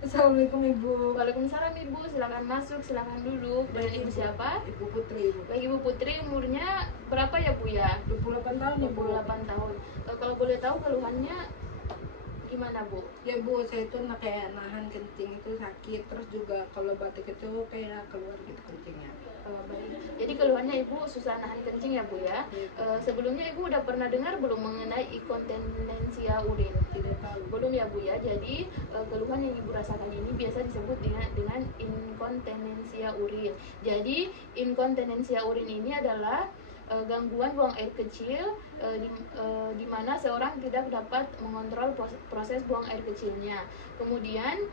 Assalamualaikum Ibu. Waalaikumsalam Ibu, silakan masuk, silakan duduk. Dengan Ibu siapa? Ibu Putri, Ibu. Baik, Ibu Putri, umurnya berapa ya Bu ya? 28 tahun, Ibu. 28 tahun. Kalau boleh tahu keluhannya gimana Bu? Ya Bu, saya itu kayak nahan kencing itu sakit, terus juga kalau batuk itu kayak keluar gitu kencingnya. Baik. Jadi keluhannya Ibu susah nahan kencing ya Bu ya? Sebelumnya Ibu udah pernah dengar belum mengenai inkontinensia urin? Tidak tahu. Belum ya Bu ya. Jadi keluhan yang Ibu rasakan ini biasa disebut dengan inkontinensia urin. Jadi inkontinensia urin ini adalah gangguan buang air kecil di mana seorang tidak dapat mengontrol proses buang air kecilnya. Kemudian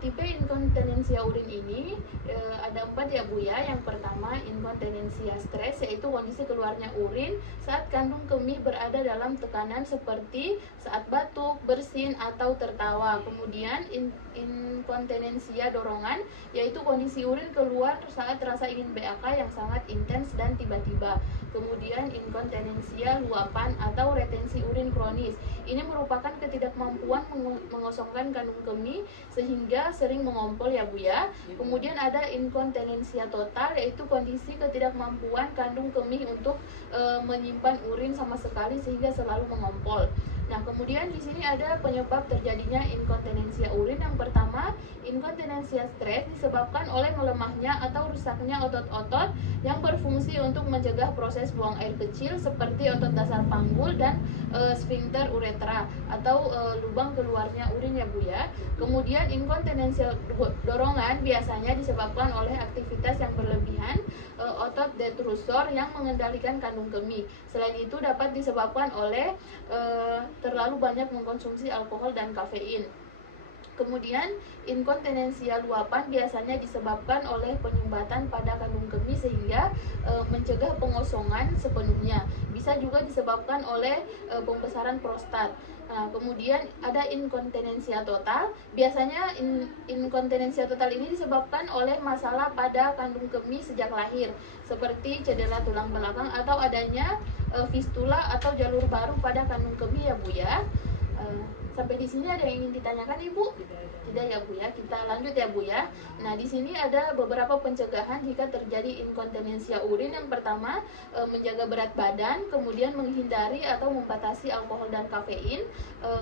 tipe inkontinensia urin ini ada 4 ya Bu ya. Yang pertama inkontinensia stres, yaitu kondisi keluarnya urin saat kandung kemih berada dalam tekanan seperti saat batuk, bersin, atau tertawa. Kemudian inkontinensia dorongan, yaitu kondisi urin keluar saat rasa ingin BAK yang sangat intens dan tiba-tiba. Kemudian inkontinensia luapan atau retensi urin kronis. Ini merupakan ketidakmampuan mengosongkan kandung kemih sehingga sering mengompol ya Bu ya. Kemudian ada inkontinensia total, yaitu kondisi ketidakmampuan kandung kemih untuk menyimpan urin sama sekali sehingga selalu mengompol. Nah, kemudian di sini ada penyebab terjadinya inkontinensia urin. Yang pertama, inkontinensia stres disebabkan oleh melemahnya atau rusaknya otot-otot yang berfungsi untuk mencegah proses buang air kecil seperti otot dasar panggul dan sphincter uretra atau lubang keluarnya urin ya Bu ya. Kemudian inkontinensia dorongan biasanya disebabkan oleh aktivitas yang berlebihan otot detrusor yang mengendalikan kandung kemih. Selain itu dapat disebabkan oleh terlalu banyak mengkonsumsi alkohol dan kafein. Kemudian inkontinensia luapan biasanya disebabkan oleh penyumbatan pada kandung kemih sehingga mencegah pengosongan sepenuhnya. Bisa juga disebabkan oleh pembesaran prostat. Nah, kemudian ada inkontinensia total. Biasanya inkontinensia total ini disebabkan oleh masalah pada kandung kemih sejak lahir, seperti cedera tulang belakang atau adanya fistula atau jalur baru pada kandung kemih ya Bu ya. Sampai di sini ada yang ingin ditanyakan Ibu? Tidak ya Bu ya. Kita lanjut ya Bu ya. Nah, di sini ada beberapa pencegahan jika terjadi inkontinensia urin. Yang pertama, menjaga berat badan, kemudian menghindari atau membatasi alkohol dan kafein,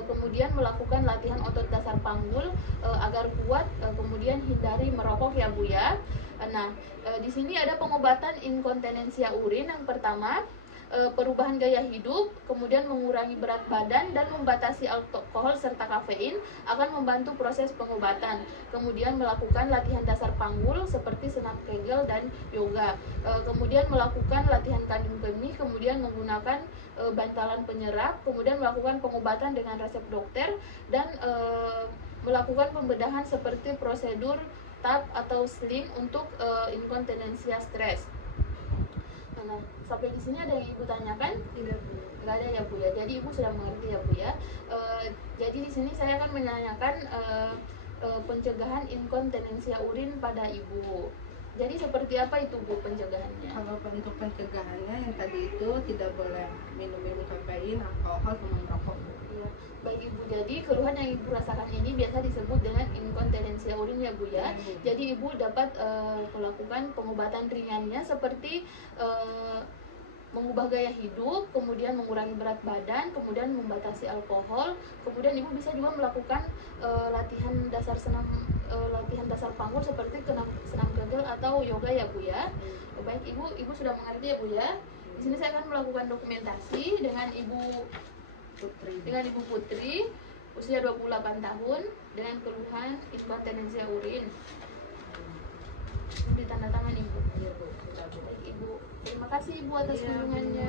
kemudian melakukan latihan otot dasar panggul agar kuat, kemudian hindari merokok ya Bu ya. Nah, di sini ada pengobatan inkontinensia urin. Yang pertama, perubahan gaya hidup, kemudian mengurangi berat badan dan membatasi alkohol serta kafein akan membantu proses pengobatan. Kemudian melakukan latihan dasar panggul seperti senam Kegel dan yoga. Kemudian melakukan latihan kandung kemih, kemudian menggunakan bantalan penyerap, kemudian melakukan pengobatan dengan resep dokter dan melakukan pembedahan seperti prosedur TAP atau sling untuk inkontinensia stres. Nah, sampai di sini ada yang Ibu tanyakan? Tidak Bu. Nggak ada ya Bu ya. Jadi Ibu sudah mengerti ya Bu ya. Jadi di sini saya akan menanyakan pencegahan inkontinensia urin pada Ibu. Jadi seperti apa itu Bu pencegahannya? Kalau untuk pencegahannya yang tadi itu tidak boleh minum kafein, alkohol, sama merokok Bu. Ya, baik Ibu. Jadi keluhan yang Ibu rasakan ini biasa disebut dengan inkontinensia urin ya Bu ya. Jadi Ibu dapat melakukan pengobatan ringannya seperti mengubah gaya hidup, kemudian mengurangi berat badan, kemudian membatasi alkohol, kemudian Ibu bisa juga melakukan latihan dasar panggul seperti senam Kegel atau yoga ya Bu ya. Baik Ibu sudah mengerti ya Bu ya. Di sini saya akan melakukan dokumentasi dengan Ibu Putri, usia 28 tahun dengan keluhan inkontinensia urin. Ditandatangani Ibu. Baik Ibu, terima kasih Ibu atas kunjungannya.